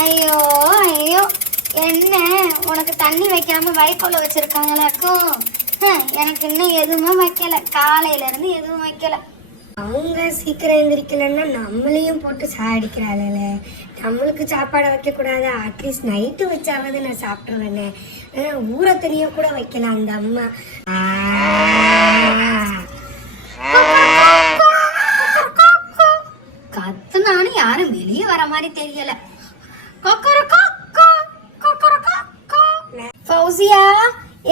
ஐயோ ஐயோ, என்ன உனக்கு தண்ணி வைக்காம வைக்கோல வச்சிருக்காங்களாக்கும்? எனக்கு இன்னும் எதுவுமே வைக்கல, காலையில இருந்து எதுவும் வைக்கல. அவங்க சீக்கிரம் எழுந்திரிக்கலன்னா நம்மளையும் போட்டு சாடிக்கிறாள். நம்மளுக்கு சாப்பாடை வைக்கக்கூடாது, அட்லீஸ்ட் நைட்டு வச்சாவது நான் சாப்பிட்ருவேனே. ஊரை தனியா கூட வைக்கலாம் அந்த அம்மா. கத்துனாலும் யாரும் வெளியே வர மாதிரி தெரியல. ஃபௌசியா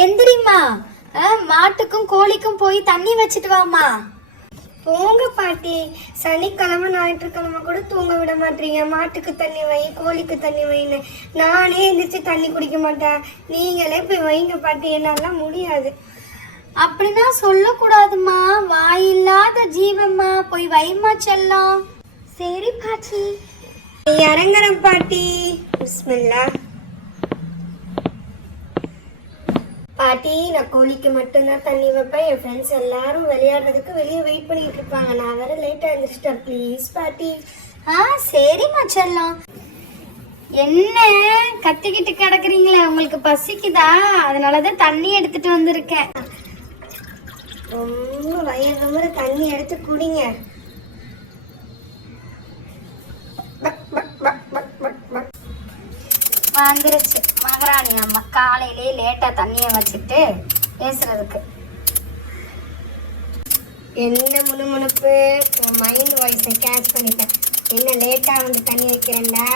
எந்திரிம்மா, மாட்டுக்கும் கோழிக்கும் போய் தண்ணி வச்சுட்டு வாமா. போங்க பாட்டி, சனிக்கிழமை ஞாயிற்றுக்கிழமை கூட தூங்க விட மாட்டீங்க. மாட்டுக்கு தண்ணி வை, கோழிக்கு தண்ணி வைன்னு. நானே எந்திரிச்சு தண்ணி குடிக்க மாட்டேன், நீங்களே போய் வைங்க பாட்டி, என்னாலாம் முடியாது. அப்படின்னா சொல்லக்கூடாதுமா, வாயில்லாத ஜீவம்மா, போய் வைமா செல்லம். சரி பாட்டி. இறங்குறேன் பாட்டி. பிஸ்மில்லா. பாட்டி, நான் கோழிக்கு மட்டும்தான் தண்ணி வைப்பேன். என் ஃப்ரெண்ட்ஸ் எல்லாரும் விளையாடுறதுக்கு வெளியே வெயிட் பண்ணிட்டு இருப்பாங்க. நான் வேற லேட்டாக எழுந்திரிச்சிட்டேன், ப்ளீஸ் பாட்டி. சரிம்மா செல்லம். என்ன கத்திக்கிட்டு கிடக்குறீங்களே, உங்களுக்கு பசிக்குதா? அதனாலதான் தண்ணி எடுத்துட்டு வந்திருக்கேன். ரொம்ப வயிறு ரொம்ப தண்ணி எடுத்து குடிங்க. வந்துருச்சு மகாராணி அம்மா, காலையிலேயே லேட்டா தண்ணிய வச்சுட்டு பேசுறதுக்கு. என்ன முணுமுணுப்பு, மைண்ட் வாய்ஸை கேட்ச் பண்ணிட்டேன். என்ன லேட்டா வந்து தண்ணி வைக்கிறேன்டா,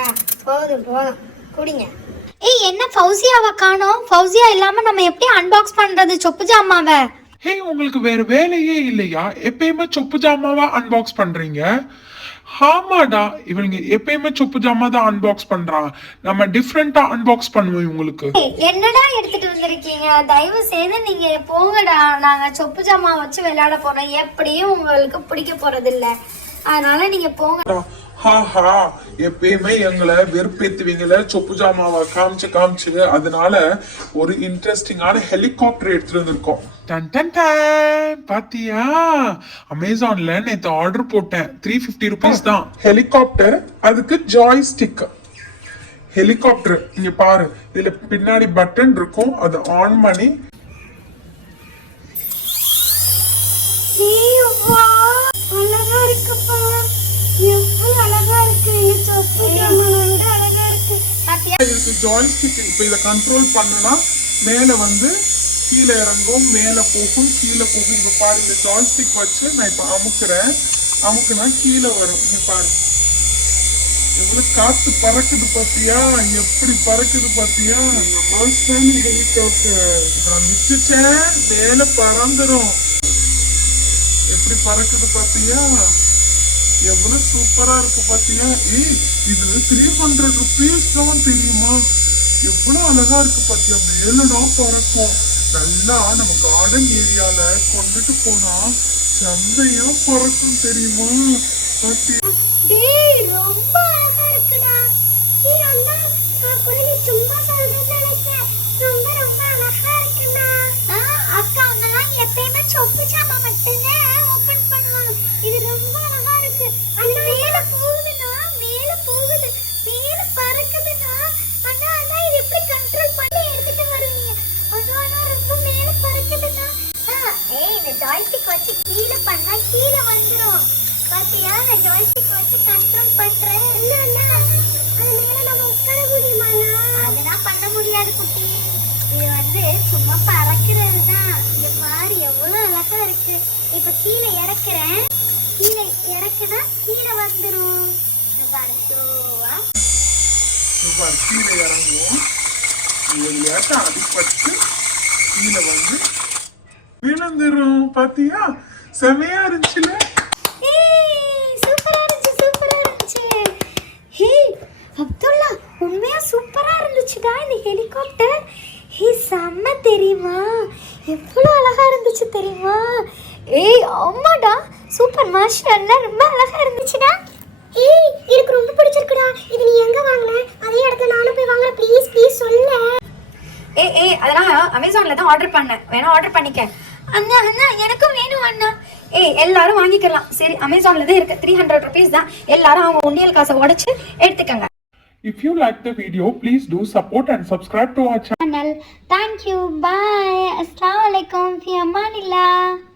போதும் போதும் குடிங்க. என்ன ஃபௌசியாவை காணோம்? ஃபௌசியா இல்லாம நம்ம எப்படி அன்பாக்ஸ் பண்றது சொப்பு ஜாமாவை? உங்களுக்கு வேற வேலையே இல்லையா? எப்பயுமே சொப்பு ஜாமாவா அன்பாக்ஸ் பண்றீங்க? ஆமாடா, இவங்க எப்பயுமே சொப்பு ஜாமா தான் அன்பாக்ஸ் பண்றாங்க. நம்ம டிஃப்ரெண்டா அன்பாக்ஸ் பண்ணுவோம் உங்களுக்கு. என்னடா எடுத்துட்டு வந்திருக்கீங்க? தயவு செய்து நீங்க போங்கடா, நாங்க சொப்பு ஜாமா வச்சு விளையாட போறோம். எப்படியும் உங்களுக்கு பிடிக்க போறது இல்ல, அதனால நீங்க போங்க. ஹாஹா, எப்பயுமே எங்களை வெறுப்பேத்துவீங்கள சொப்பு ஜாமாவை காமிச்சு காமிச்சு. அதனால ஒரு இன்ட்ரெஸ்டிங்கான ஹெலிகாப்டர் எடுத்துட்டு வந்திருக்கோம். பாத்தியா, அமேசான்ல நேத்து ஆர்டர் போட்டேன், 350 rupees தான். ஹெலிகாப்டர், அதுக்கு ஜாய்ஸ்டிக். ஹெலிகாப்டர் இங்க பாரு, இதுல பின்னாடி பட்டன் இருக்கும், அதை ஆன் பண்ணி அழகா இருக்குப்பா, எவ்வளவு அழகா இருக்கு. அழகா இருக்கு. இதுக்கு ஜாய்ஸ்டிக். இப்ப இதை கண்ட்ரோல் பண்ணுனா மேல வந்து கீழே இறங்கும், மேல போகும், கீழே போகும். இப்ப பாரு, இந்த ஜாய்ஸ்டிக் வச்சு நான் இப்ப அமுக்குறேன், அமுக்குனா கீழே வரும். பாரு எவ்வளவு காத்து பறக்குது பாத்தியா, எப்படி பறக்குது பாத்தியா. ஹெலிகாப்டர் நான் மிச்சிச்சேன், மேல பறந்துரும். எப்படி பறக்குது பாத்தியா, எவ்வளவு சூப்பரா இருக்கு பாத்தியா. இது 300 rupees தான் தெரியுமா? எவ்வளவு அழகா இருக்கு பாத்தியா, மேலதான் பறக்கும். நல்லா நம்ம கார்டன் ஏரியால கொண்டுட்டு போனா செம்மையா பறக்கும் தெரியுமா பாத்தியா. ரொம்ப அழகா இருக்குடா. அண்ணா, நான் கூட நீ சும்மா சொல்றேன்னு நினைச்சேன். ரொம்ப ரொம்ப அழகா இருக்குடா. அக்கா, அவங்கலாம் எப்பயுமே சொப்பு ஜாமா மட்டும்தான் ஓபன் பண்ணுவாங்க. இது ரொம்ப அழகா இருக்கு. அது மேல போகுதுன்னா, மேல போகுது, மேல பறக்குதுன்னா. அண்ணா அண்ணா, இது எப்படி கண்ட்ரோல் பண்ணி எடுத்துட்டு வருவீங்க? அண்ணா அண்ணா, ரொம்ப மேல பறக்குதுன்னா. இந்த ஜாய்ஸ்டிக் வச்சு கீழே பண்ணா கீழே வந்துரும். பாத்தியா, நான் ஜாய்ஸ்டிக் வச்சு கண்ட்ரோல் பண்றேன். அண்ணா, அது மேல நம்ம உட்கார முடியுமாண்ணா? அதெல்லாம் பண்ண முடியாது குட்டி, இது வந்து சும்மா பறக்கிறது தான். இங்க பாரு எவ்வளவு அழகா இருக்கு. இப்ப கீழே இறக்குறேன், கீழே இறக்குனா கீழே வந்துரும். பாரு ஸ்லோவா கீழே இறங்கும், அடிப்பட்டு கீழே வந்து விழுந்துரும். பாத்தியா, செமையா இருந்துச்சுல. சூப்பரா இருந்துச்சு, சூப்பரா இருந்துச்சு. ஹே அப்துல்லா, உண்மையா சூப்பரா இருந்துச்சுடா இந்த ஹெலிகாப்டர். செம்ம தெரியுமா, எவ்வளவு அழகா இருந்துச்சு தெரியுமா. ஆமாடா, சூப்பர், மாஷாஅல்லாஹ், ரொம்ப அழகா இருந்துச்சுடா. எனக்கு ரொம்ப பிடிச்சிருக்குடா. இது நீ எங்க வாங்குன? அதே இடத்துல நானும் போய் வாங்குறேன், ப்ளீஸ் ப்ளீஸ் சொல்லு. அதெல்லாம் அமேசான்ல தான் ஆர்டர் பண்ணேன், வேணா ஆர்டர் பண்ணிக்க. அண்ணா அண்ணா, எனக்கும் வேணும் அண்ணா. எல்லாரும் வாங்கிக்கலாம். சரி, அமேசான்ல தான் இருக்கு, 300 rupees தான். எல்லாரும் அவங்க உண்டியல் காசை உடைச்சு எடுத்துக்கங்க. If you like the video, please do support and subscribe to our channel. Thank you. Bye. Assalamualaikum. Fi amanillah.